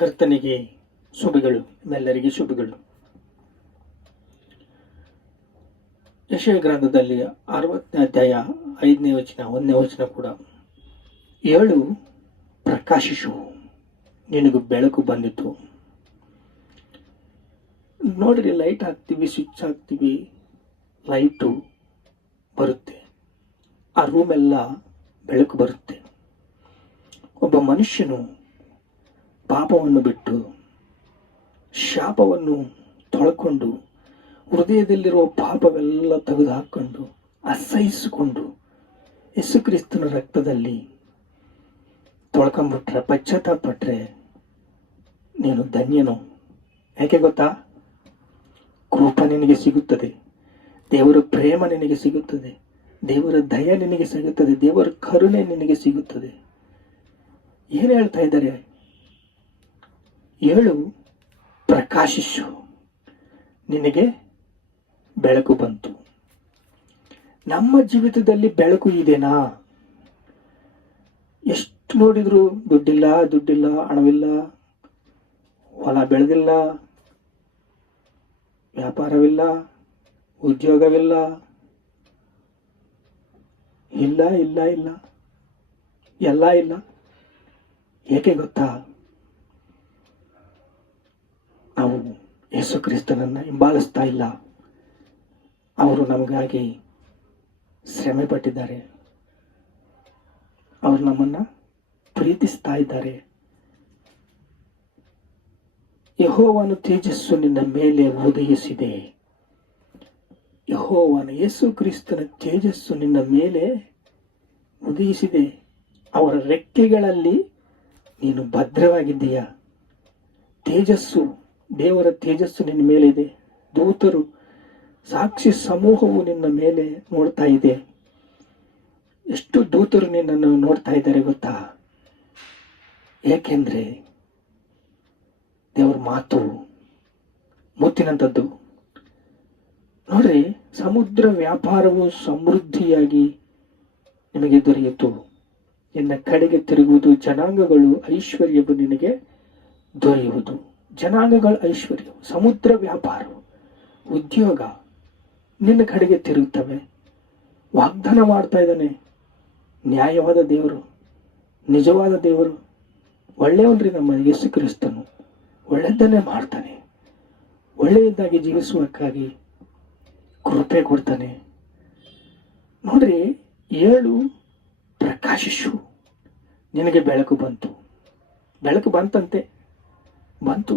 ಕರ್ತನಿಗೆ ಶುಭಗಳು, ನಿಮ್ಮೆಲ್ಲರಿಗೆ ಶುಭಗಳು. ಯೆಶಾಯ ಗ್ರಂಥದಲ್ಲಿ 60ನೇ ಅಧ್ಯಾಯ 5ನೇ ವಚನ 1ನೇ ವಚನ ಕೂಡ, ಏಳು ಪ್ರಕಾಶಿಸು, ನಿನಗೂ ಬೆಳಕು ಬಂದಿತು. ನೋಡ್ರಿ, ಲೈಟ್ ಹಾಕ್ತೀವಿ, ಸ್ವಿಚ್ ಹಾಕ್ತೀವಿ, ಲೈಟು ಬರುತ್ತೆ, ಆ ರೂಮೆಲ್ಲ ಬೆಳಕು ಬರುತ್ತೆ. ಒಬ್ಬ ಮನುಷ್ಯನು ಪಾಪವನ್ನು ಬಿಟ್ಟು ಶಾಪವನ್ನು ತೊಳ್ಕೊಂಡು ಹೃದಯದಲ್ಲಿರುವ ಪಾಪವೆಲ್ಲ ತೆಗೆದು ಹಾಕ್ಕೊಂಡು ಅಸಹಿಸಿಕೊಂಡು ಯೇಸುಕ್ರಿಸ್ತನ ರಕ್ತದಲ್ಲಿ ತೊಳ್ಕೊಂಡ್ಬಿಟ್ರೆ, ಪಶ್ಚಾತ್ತಾಪಟ್ರೆ ನೀನು ಧನ್ಯನು. ಯಾಕೆ ಗೊತ್ತಾ? ಕೃಪ ನಿನಗೆ ಸಿಗುತ್ತದೆ, ದೇವರ ಪ್ರೇಮ ನಿನಗೆ ಸಿಗುತ್ತದೆ, ದೇವರ ದಯ ನಿನಗೆ ಸಿಗುತ್ತದೆ, ದೇವರ ಕರುಣೆ ನಿನಗೆ ಸಿಗುತ್ತದೆ. ಏನು ಹೇಳ್ತಾ ಇದ್ದಾರೆ? ಏಳು ಪ್ರಕಾಶಿಸು, ನಿನಗೆ ಬೆಳಕು ಬಂತು. ನಮ್ಮ ಜೀವಿತದಲ್ಲಿ ಬೆಳಕು ಇದೆನಾ? ಎಷ್ಟು ನೋಡಿದ್ರು ದುಡ್ಡಿಲ್ಲ, ಹಣವಿಲ್ಲ, ಹೊಲ ಬೆಳೆದಿಲ್ಲ, ವ್ಯಾಪಾರವಿಲ್ಲ, ಉದ್ಯೋಗವಿಲ್ಲ, ಇಲ್ಲ ಇಲ್ಲ ಇಲ್ಲ ಎಲ್ಲ ಇಲ್ಲ. ಏಕೆ ಗೊತ್ತಾ? ನಾವು ಯೇಸು ಕ್ರಿಸ್ತನನ್ನು ಹಿಂಬಾಲಿಸ್ತಾ ಇಲ್ಲ. ಅವರು ನಮಗಾಗಿ ಶ್ರಮೆ ಪಟ್ಟಿದ್ದಾರೆ, ಅವರು ನಮ್ಮನ್ನು ಪ್ರೀತಿಸ್ತಾ ಇದ್ದಾರೆ. ಯೆಹೋವನ ತೇಜಸ್ಸು ನಿನ್ನ ಮೇಲೆ ಉದಯಿಸಿದೆ. ಯೆಹೋವನ ಯೇಸು ಕ್ರಿಸ್ತನ ತೇಜಸ್ಸು ನಿನ್ನ ಮೇಲೆ ಉದಯಿಸಿದೆ. ಅವರ ರೆಕ್ಕೆಗಳಲ್ಲಿ ನೀನು ಭದ್ರವಾಗಿದ್ದೀಯಾ. ತೇಜಸ್ಸು, ದೇವರ ತೇಜಸ್ಸು ನಿನ್ನ ಮೇಲಿದೆ. ದೂತರು, ಸಾಕ್ಷಿ ಸಮೂಹವು ನಿನ್ನ ಮೇಲೆ ನೋಡ್ತಾ ಇದೆ. ಎಷ್ಟು ದೂತರು ನಿನ್ನನ್ನು ನೋಡ್ತಾ ಇದ್ದಾರೆ ಗೊತ್ತಾ? ಏಕೆಂದ್ರೆ ದೇವರ ಮಾತು ಮುತ್ತಿನಂಥದ್ದು. ನೋಡ್ರಿ, ಸಮುದ್ರ ವ್ಯಾಪಾರವು ಸಮೃದ್ಧಿಯಾಗಿ ನಿಮಗೆ ದೊರೆಯಿತು. ನಿನ್ನ ಕಡೆಗೆ ತಿರುಗುವುದು, ಜನಾಂಗಗಳು ಐಶ್ವರ್ಯವು ನಿನಗೆ ದೊರೆಯುವುದು. ಜನಾಂಗಗಳ ಐಶ್ವರ್ಯ, ಸಮುದ್ರ ವ್ಯಾಪಾರ, ಉದ್ಯೋಗ ನಿನ್ನ ಕಡೆಗೆ ತಿರುಗುತ್ತವೆ. ವಾಗ್ದಾನ ಮಾಡ್ತಾ ಇದ್ದಾನೆ ನ್ಯಾಯವಾದ ದೇವರು, ನಿಜವಾದ ದೇವರು, ಒಳ್ಳೆಯವನ್ರಿ ನಮ್ಮ ಯೇಸು ಕ್ರಿಸ್ತನು. ಒಳ್ಳೆಯದನ್ನೇ ಮಾಡ್ತಾನೆ, ಒಳ್ಳೆಯದಾಗಿ ಜೀವಿಸುವಕ್ಕಾಗಿ ಕೃಪೆ ಕೊಡ್ತಾನೆ. ನೋಡ್ರಿ, ಏಳು ಪ್ರಕಾಶಿಸು, ನಿನಗೆ ಬೆಳಕು ಬಂತು. ಬೆಳಕು ಬಂತಂತೆ, ಬಂತು,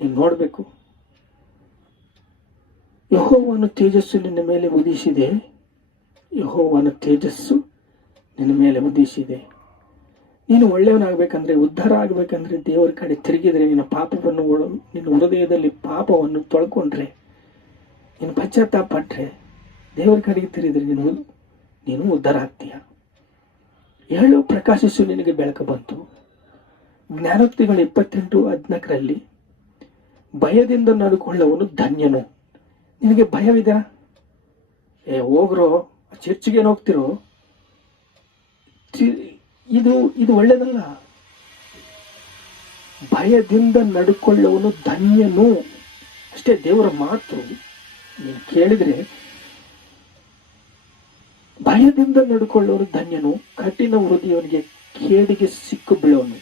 ನೀನು ನೋಡಬೇಕು. ಯೆಹೋವನ ತೇಜಸ್ಸು ನಿನ್ನ ಮೇಲೆ ಉದಿಸಿದೆ. ಯೆಹೋವನ ತೇಜಸ್ಸು ನಿನ್ನ ಮೇಲೆ ಉದಿಸಿದೆ. ನೀನು ಒಳ್ಳೆಯವನಾಗಬೇಕಂದ್ರೆ, ಉದ್ಧಾರ ಆಗಬೇಕಂದ್ರೆ, ದೇವರ ಕಡೆ ತಿರುಗಿದರೆ, ನಿನ್ನ ಪಾಪವನ್ನು, ನಿನ್ನ ಹೃದಯದಲ್ಲಿ ಪಾಪವನ್ನು ತೊಳ್ಕೊಂಡ್ರೆ, ನೀನು ಪಶ್ಚಾತ್ತಾಪಟ್ರೆ, ದೇವರ ಕಡೆಗೆ ತಿರುಗಿದರೆ ನೀನು ಉದ್ಧಾರ ಆಗ್ತೀಯ. ಏಳು ಪ್ರಕಾಶಿಸು, ನಿನಗೆ ಬೆಳಕು ಬಂತು. ಜ್ಞಾನೋಕ್ತಿಗಳು 28:14 ಭಯದಿಂದ ನಡ್ಕೊಳ್ಳುವವನು ಧನ್ಯನು. ನಿನಗೆ ಭಯವಿದೆ? ಹೋಗ್ರೋ, ಚರ್ಚಿಗೆ ಹೋಗ್ತಿರೋ, ಇದು ಒಳ್ಳೆಯದಲ್ಲ. ಭಯದಿಂದ ನಡ್ಕೊಳ್ಳುವವನು ಧನ್ಯನು. ಅಷ್ಟೇ, ದೇವರ ಮಾತು ನೀನು ಕೇಳಿದ್ರೆ, ಭಯದಿಂದ ನಡ್ಕೊಳ್ಳೋನು ಧನ್ಯನು. ಕಠಿಣ ಹೃದಯವನಿಗೆ ಕೇಡಿಗೆ ಸಿಕ್ಕು ಬೀಳೋನು.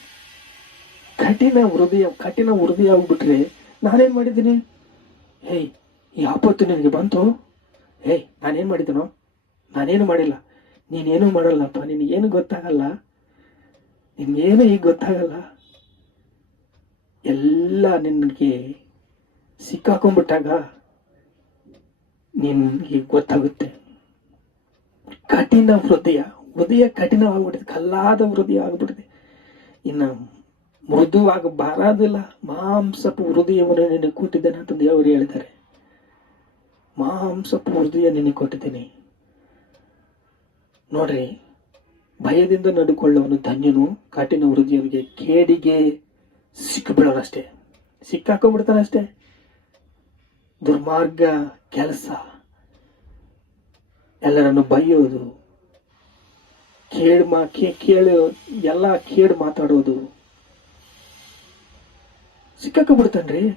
ಕಠಿಣ ಹೃದಯ ಆಗ್ಬಿಟ್ರೆ, ನಾನೇನು ಮಾಡಿದ್ದೀನಿ? ಈ ಆಪತ್ತು ನಿನಗೆ ಬಂತು, ನಾನೇನು ಮಾಡಿದನೋ? ನಾನೇನು ಮಾಡಿಲ್ಲ. ನೀನೇನು ಮಾಡಲ್ಲಪ್ಪ, ನಿನಗೇನು ಗೊತ್ತಾಗಲ್ಲ, ನಿನಗೇನು ಈಗ ಗೊತ್ತಾಗಲ್ಲ. ಎಲ್ಲ ನಿನಗೆ ಸಿಕ್ಕಾಕೊಂಡ್ಬಿಟ್ಟಾಗ ನಿನಗೆ ಗೊತ್ತಾಗುತ್ತೆ. ಕಠಿಣ ಹೃದಯ ಕಠಿಣವಾಗ್ಬಿಟ್ಟಿದೆ, ಕಲ್ಲಾದ ಹೃದಯ ಆಗ್ಬಿಟ್ಟಿದೆ. ಇನ್ನು ಮೃದುವಾಗಬಾರದಿಲ್ಲ. ಮಾಂಸಪು ಹೃದಯವನ್ನು ನಿನಗೆ ಕೊಟ್ಟಿದ್ದೇನೆ ಅಂತ ದೇವರು ಹೇಳಿದ್ದಾರೆ. ಮಾಂಸಪು ಹೃದಯ ನಿನಗೆ ಕೊಟ್ಟಿದ್ದೀನಿ. ನೋಡ್ರಿ, ಭಯದಿಂದ ನಡ್ಕೊಳ್ಳುವನು ಧನ್ಯನು. ಕಠಿಣ ಹೃದಯನಿಗೆ ಕೇಡಿಗೆ ಸಿಕ್ಕಿಬಿಡೋನಷ್ಟೇ, ಸಿಕ್ಕಾಕೊಂಡ್ಬಿಡ್ತಾನಷ್ಟೇ. ದುರ್ಮಾರ್ಗ ಕೆಲಸ, ಎಲ್ಲರನ್ನು ಬೈಯೋದು, ಕೇಳು ಎಲ್ಲ ಕೇಡು ಮಾತಾಡೋದು, ಸಿಕ್ಕಾಕೊಂಡ್ಬಿಡ್ತಾನ್ರಿ.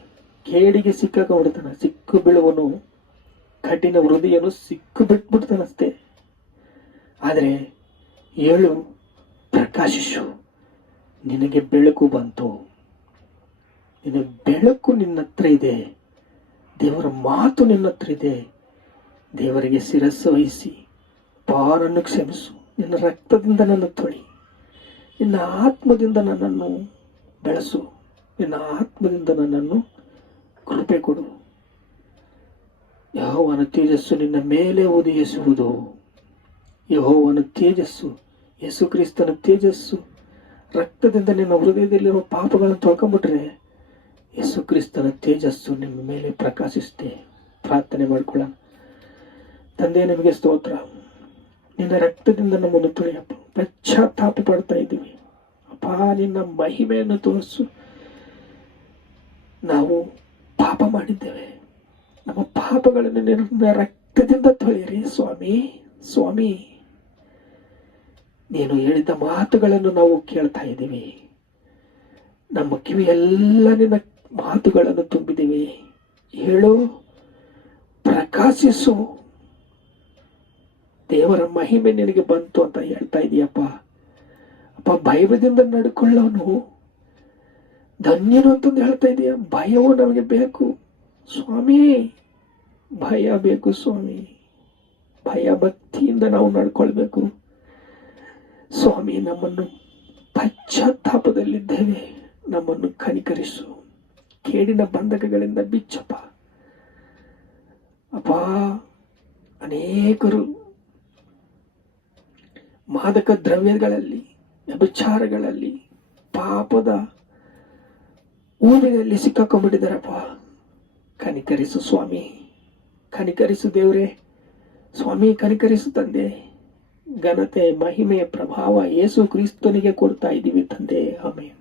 ಕೇಡಿಗೆ ಸಿಕ್ಕಾಕೊಂಡ್ಬಿಡ್ತಾನ. ಸಿಕ್ಕು ಬೀಳುವನು ಕಠಿಣ ಹೃದಯನು ಸಿಕ್ಕು ಬಿಟ್ಬಿಡ್ತಾನಷ್ಟೇ. ಆದರೆ ಏಳು, ಪ್ರಕಾಶಿಸು, ನಿನಗೆ ಬೆಳಕು ಬಂತು. ನಿನ್ನ ಬೆಳಕು ನಿನ್ನ ಹತ್ರ ಇದೆ. ದೇವರ ಮಾತು ನಿನ್ನ ಹತ್ರ ಇದೆ. ದೇವರಿಗೆ ಶಿರಸ್ಸು ವಹಿಸಿ, ಪಾರನ್ನು ಕ್ಷಮಿಸು, ನಿನ್ನ ರಕ್ತದಿಂದ ನನ್ನ ತೊಳಿ, ನಿನ್ನ ಆತ್ಮದಿಂದ ನನ್ನನ್ನು ಬೆಳೆಸು, ನಿನ್ನ ಆತ್ಮದಿಂದ ನನ್ನನ್ನು ಕೃಪೆ ಕೊಡು. ಯೆಹೋವನ ತೇಜಸ್ಸು ನಿನ್ನ ಮೇಲೆ ಉದಯಿಸುವುದು. ಯೆಹೋವನ ತೇಜಸ್ಸು, ಯೇಸು ಕ್ರಿಸ್ತನ ತೇಜಸ್ಸು ರಕ್ತದಿಂದ ನಿನ್ನ ಹೃದಯದಲ್ಲಿರುವ ಪಾಪಗಳನ್ನು ತೊಳ್ಕೊಂಡ್ಬಿಟ್ರೆ ಯೇಸು ಕ್ರಿಸ್ತನ ತೇಜಸ್ಸು ನಿಮ್ಮ ಮೇಲೆ ಪ್ರಕಾಶಿಸುತ್ತೆ. ಪ್ರಾರ್ಥನೆ ಮಾಡ್ಕೊಳ್ಳೋಣ. ತಂದೆ, ನಿಮಗೆ ಸ್ತೋತ್ರ. ನಿನ್ನ ರಕ್ತದಿಂದ ನಮ್ಮನ್ನು ತೊಳೆಯಪ್ಪ. ಪಶ್ಚಾತ್ತಾಪ ಪಡ್ತಾ ಇದ್ದೀವಿ ಅಪ್ಪ. ನಿನ್ನ ಮಹಿಮೆಯನ್ನು ತೋರಿಸು. ನಾವು ಪಾಪ ಮಾಡಿದ್ದೇವೆ. ನಮ್ಮ ಪಾಪಗಳನ್ನು ನಿನ್ನ ರಕ್ತದಿಂದ ತೊಳೆಯಿರಿ ಸ್ವಾಮಿ. ಸ್ವಾಮಿ, ನೀನು ಹೇಳಿದ ಮಾತುಗಳನ್ನು ನಾವು ಕೇಳ್ತಾ ಇದ್ದೀವಿ. ನಮ್ಮ ಕಿವಿಯೆಲ್ಲ ನಿನ್ನ ಮಾತುಗಳನ್ನು ತುಂಬಿದ್ದೀವಿ. ಹೇಳು, ಪ್ರಕಾಶಿಸು. ದೇವರ ಮಹಿಮೆ ನಿನಗೆ ಬಂತು ಅಂತ ಹೇಳ್ತಾ ಇದೀಯಪ್ಪ. ಅಪ್ಪ, ಭಯದಿಂದ ನಡ್ಕೊಳ್ಳೋನು ಧನ್ಯನು ಅಂತಂದು ಹೇಳ್ತಾ ಇದೀಯ. ಭಯವು ನಮಗೆ ಬೇಕು ಸ್ವಾಮಿ. ಭಯ ಬೇಕು ಸ್ವಾಮಿ. ಭಯ ಭಕ್ತಿಯಿಂದ ನಾವು ನಡ್ಕೊಳ್ಬೇಕು ಸ್ವಾಮಿ. ನಮ್ಮನ್ನು ಪಶ್ಚಾತ್ತಾಪದಲ್ಲಿದ್ದೇವೆ. ನಮ್ಮನ್ನು ಕನಿಕರಿಸು. ಕೇಡಿನ ಬಂಧಕಗಳಿಂದ ಬಿಚ್ಚಪ್ಪ. ಅಪ್ಪ, ಅನೇಕರು ಮಾದಕ ದ್ರವ್ಯಗಳಲ್ಲಿ, ವ್ಯಭಿಚಾರಗಳಲ್ಲಿ, ಪಾಪದ ಊರಿನಲ್ಲಿ ಸಿಕ್ಕಾಕೊಂಡ್ಬಿಟ್ಟಿದ್ದಾರಪ್ಪ. ಕನಿಕರಿಸು ಸ್ವಾಮಿ. ಕನಿಕರಿಸು ದೇವರೇ. ಸ್ವಾಮಿ, ಕನಿಕರಿಸು ತಂದೆ. ಘನತೆ, ಮಹಿಮೆ, ಪ್ರಭಾವ ಯೇಸು ಕ್ರಿಸ್ತನಿಗೆ ಕೊಡ್ತಾ ಇದ್ದೀವಿ ತಂದೆ. ಆಮೆನ್.